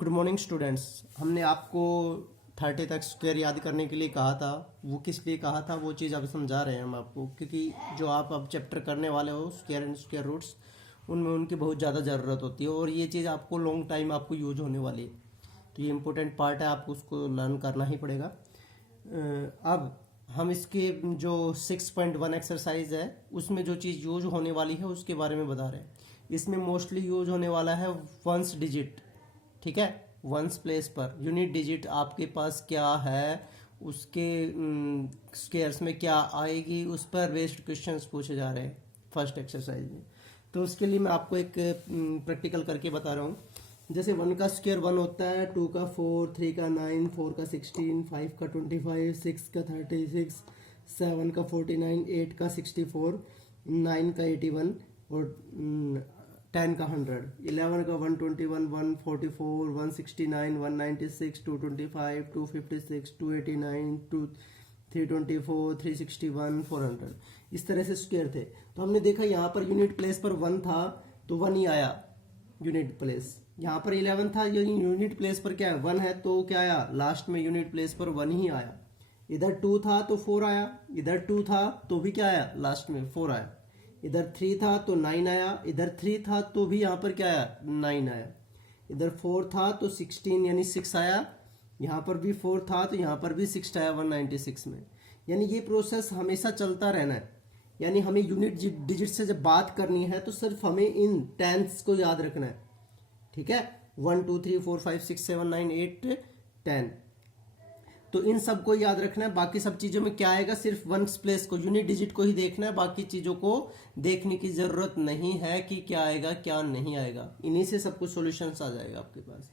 Good morning students. हमने आपको 30 तक स्क्वायर याद करने के लिए कहा था। वो किस लिए कहा था वो चीज़ अभी समझा रहे हैं हम आपको, क्योंकि जो आप अब चैप्टर करने वाले हो स्क्वायर एंड स्क्वायर रूट्स, उनमें उनकी बहुत ज़्यादा ज़रूरत होती है और ये चीज़ आपको लॉन्ग टाइम आपको यूज होने वाली है। तो ये इम्पोर्टेंट पार्ट है, आपको उसको लर्न करना ही पड़ेगा। अब हम इसके जो 6.1 एक्सरसाइज है उसमें जो चीज़ यूज होने वाली है उसके बारे में बता रहे हैं। इसमें मोस्टली यूज होने वाला है वंस डिजिट। ठीक है, ones place per unit digit आपके पास क्या है, उसके स्क्वायर्स में क्या आएगी, उस पर बेस्ड क्वेश्चंस पूछे जा रहे हैं फर्स्ट एक्सरसाइज में। तो उसके लिए मैं आपको एक प्रैक्टिकल करके बता रहा हूँ। जैसे 1 का स्क्वायर 1 होता है, 2 का 4, 3 का 9, 4 का 16, 5 का 25, 6 का 36, 7 का 49, 8 का 64, 9 का 81 और 10 का 100, 11 का 121, 144, 169, 196, 225, 256, 289, 324, 361, 400। इस तरह से स्क्वायर थे। तो हमने देखा यहाँ पर यूनिट प्लेस पर 1 था तो 1 ही आया यूनिट प्लेस। यहाँ पर 11 था, यूनिट प्लेस पर क्या है 1 है तो क्या आया, लास्ट में यूनिट प्लेस पर 1 ही आया। इधर 2 था तो 4 आया, इधर 2 था तो भी क्या आया, लास्ट में 4 आया। इधर 3 था तो 9 आया, इधर 3 था तो भी यहाँ पर क्या आया, 9 आया। इधर 4 था तो 16 यानी 6 आया, यहाँ पर भी 4 था तो यहाँ पर भी 6 आया 196 में। यानी ये प्रोसेस हमेशा चलता रहना है। यानी हमें यूनिट डिजिट से जब बात करनी है तो सिर्फ हमें इन टेंस को याद रखना है। ठीक है, 1 2 3 4 5 6 7 9 8 10, तो इन सब को याद रखना है। बाकी सब चीजों में क्या आएगा, सिर्फ वंस प्लेस को, यूनिट डिजिट को ही देखना है। बाकी चीजों को देखने की जरूरत नहीं है कि क्या आएगा क्या नहीं आएगा, इन्हीं से सब कुछ सॉल्यूशंस आ जाएगा आपके पास।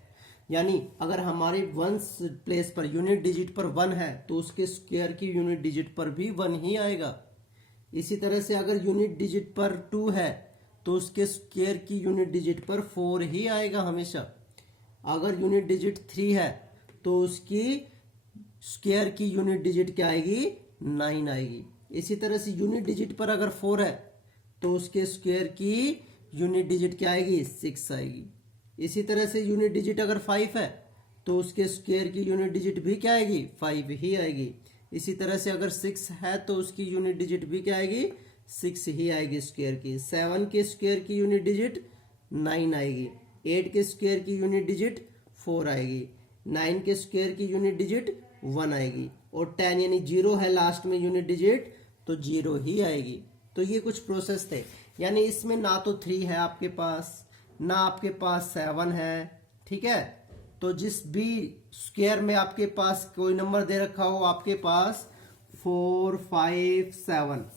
यानी अगर हमारे ones place per unit digit पर 1 है तो उसके स्क्वायर की यूनिट डिजिट पर भी 1 ही आएगा। इसी तरह से अगर यूनिट डिजिट पर 2 है तो उसके स्क्वायर की यूनिट डिजिट पर 4 ही आएगा हमेशा। अगर यूनिट डिजिट 3 है तो उसकी स्क्वायर की यूनिट डिजिट क्या आएगी, 9 आएगी। इसी तरह से यूनिट डिजिट पर अगर 4 है तो उसके स्क्वायर की यूनिट डिजिट क्या आएगी, 6 आएगी। इसी तरह से यूनिट डिजिट अगर 5 है तो उसके स्क्वायर की यूनिट डिजिट भी क्या आएगी, 5 ही आएगी। इसी तरह से अगर 6 है तो उसकी यूनिट डिजिट भी क्या आएगी, 6 ही आएगी स्क्वायर की। 7 के स्क्वायर की यूनिट डिजिट 9 आएगी। 8 के स्क्वायर की यूनिट डिजिट 4 आएगी। 9 के स्क्वायर की यूनिट डिजिट 1 आएगी। और 10 यानी 0 है लास्ट में यूनिट डिजिट तो 0 ही आएगी। तो ये कुछ प्रोसेस थे। यानी इसमें ना तो 3 है आपके पास, ना आपके पास 7 है। ठीक है, तो जिस भी स्क्वायर में आपके पास कोई नंबर दे रखा हो, आपके पास 4 5 7,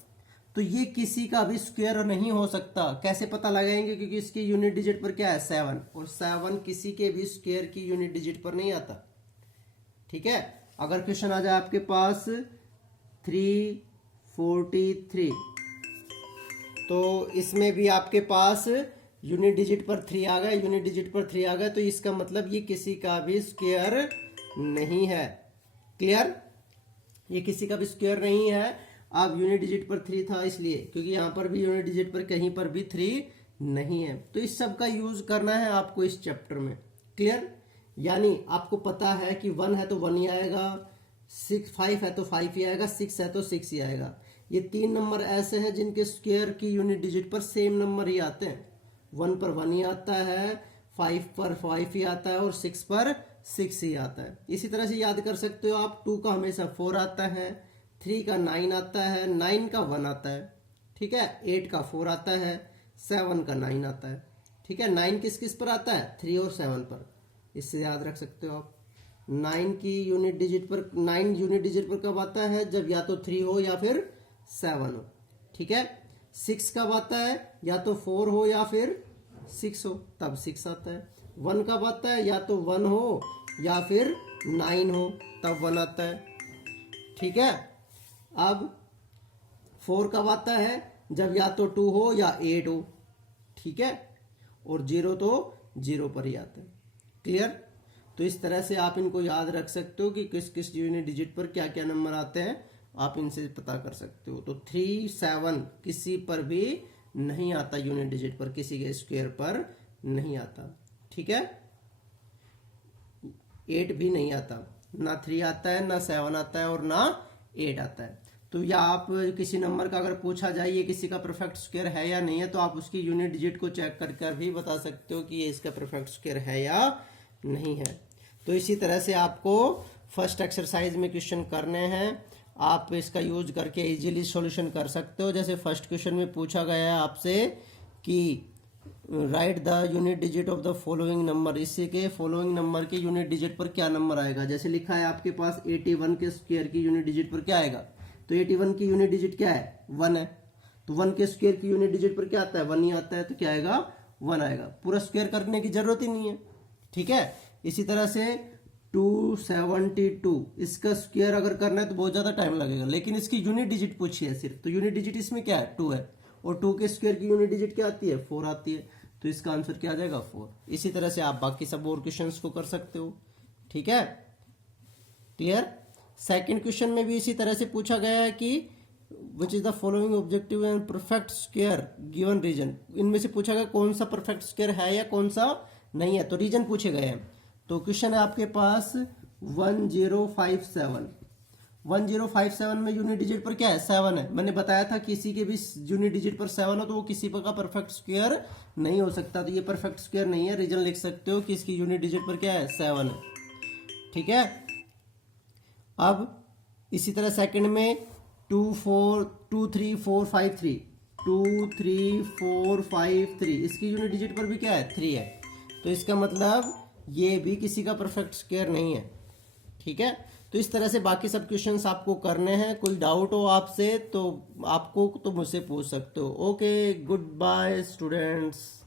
तो ये किसी का भी स्क्वायर नहीं हो सकता। कैसे पता लगाएंगे, क्योंकि इसकी यूनिट डिजिट पर क्या है, 7, और 7 किसी के भी स्क्वायर की यूनिट डिजिट पर नहीं आता। ठीक है, अगर क्वेश्चन आ जाए आपके पास 343, तो इसमें भी आपके पास यूनिट डिजिट पर 3 आ गया, यूनिट डिजिट पर 3 आ गया, तो इसका मतलब ये किसी का भी स्क्वायर नहीं है। क्लियर, ये किसी का भी स्क्वायर नहीं है। अब यूनिट डिजिट पर 3 था इसलिए, क्योंकि यहां पर भी यूनिट डिजिट पर कहीं पर भी 3 नहीं है। तो इस सब का यूज करना है आपको इस चैप्टर में। क्लियर, यानी आपको पता है कि 1 है तो 1 ही आएगा, 5 है तो 5 ही आएगा, 6 है तो 6 ही आएगा। ये 3 नंबर ऐसे हैं जिनके स्क्वायर की यूनिट डिजिट पर सेम नंबर ही आते हैं। 1 पर 1 ही आता है, 5 पर 5 ही आता है और 6 पर 6 ही आता है। इसी तरह से याद कर सकते हो आप, 2 का हमेशा 4 आता है, 3 का 9 आता है, 9 का 1 आता है। ठीक है, 8 का 4 आता है, 7 का 9 आता है। ठीक है, 9 किस किस पर आता है, 3 और 7 पर। इससे याद रख सकते हो आप। 9 की यूनिट डिजिट पर, 9 यूनिट डिजिट पर कब आता है, जब या तो 3 हो या फिर 7 हो। ठीक है, 6 कब आता है, या तो 4 हो या फिर 6 हो, तब 6 आता है। 1 कब आता है, या तो 1 हो या फिर 9 हो, तब 1 आता है। ठीक है, अब 4 कब आता है, जब या तो 2 हो या 8 हो। ठीक है, और 0 तो 0 पर ही आता है। क्लियर, तो इस तरह से आप इनको याद रख सकते हो कि किस किस यूनिट डिजिट पर क्या क्या नंबर आते हैं, आप इनसे पता कर सकते हो। तो 3 7 किसी पर भी नहीं आता, यूनिट डिजिट पर किसी के स्क्वायर पर नहीं आता। ठीक है, 8 भी नहीं आता, ना 3 आता है, ना 7 आता है और ना 8 आता है। तो या आप किसी नंबर का अगर पूछा जाए ये किसी का परफेक्ट स्क्वायर है या नहीं है, तो आप उसकी यूनिट डिजिट को चेक कर भी बता सकते हो कि ये इसका परफेक्ट स्क्वायर है या नहीं है। तो इसी तरह से आपको फर्स्ट एक्सरसाइज में क्वेश्चन करने हैं, आप इसका यूज करके इजीली सॉल्यूशन कर सकते हो। जैसे फर्स्ट क्वेश्चन में पूछा गया है आपसे कि right the unit digit of the following number, इससे के फॉलोइंग नंबर के यूनिट डिजिट पर क्या नंबर आएगा। जैसे लिखा है आपके पास 81 के स्क्वायर की यूनिट डिजिट पर क्या आएगा, तो 81 की यूनिट डिजिट क्या है, 1 है। तो 1 के स्क्वायर की यूनिट डिजिट पर क्या आता है, 1 ही आता है, तो क्या आएगा, 1 आएगा। पूरा स्क्वायर करने की जरूरत ही नहीं है, ठीक है। इसी तरह से 272, इसका स्क्वायर अगर करना है तो बहुत ज्यादा टाइम लगेगा, लेकिन इसकी यूनिट डिजिट पूछी है सिर्फ, तो यूनिट डिजिट इसमें क्या है, 2 है, और 2 के स्क्वायर की यूनिट डिजिट क्या आती है, 4 आती है, तो इसका आंसर क्या आ जाएगा, 4। इसी तरह से आप बाकी सब और क्वेश्चंस को कर सकते हो, ठीक है, क्लियर। सेकंड क्वेश्चन में भी इसी तरह से पूछा गया है कि which is the following objective and perfect square given reason, इनमें से पूछा गया कौन सा परफेक्ट स्क्वायर है या कौन सा नहीं है, तो रीजन पूछे गए हैं। तो क्वेश्चन है आपके पास 1057, 1057 में यूनिट डिजिट पर क्या है, 7 है। मैंने बताया था किसी के भी यूनिट डिजिट पर 7 हो तो वो किसी का परफेक्ट स्क्वायर नहीं हो सकता, तो ये परफेक्ट स्क्वायर नहीं है। रीजन लिख सकते हो कि इसकी यूनिट डिजिट पर क्या है, 7 है, ठीक है। अब इसी तरह सेकंड में 23453, 23453, इसकी यूनिट डिजिट पर भी क्या है, 3 है, तो इसका मतलब ये भी किसी का परफेक्ट स्क्वायर नहीं है, ठीक है। तो इस तरह से बाकी सब क्वेश्चंस आपको करने हैं। कोई डाउट हो आपसे तो आपको तो मुझसे पूछ सकते हो। Okay, good bye students.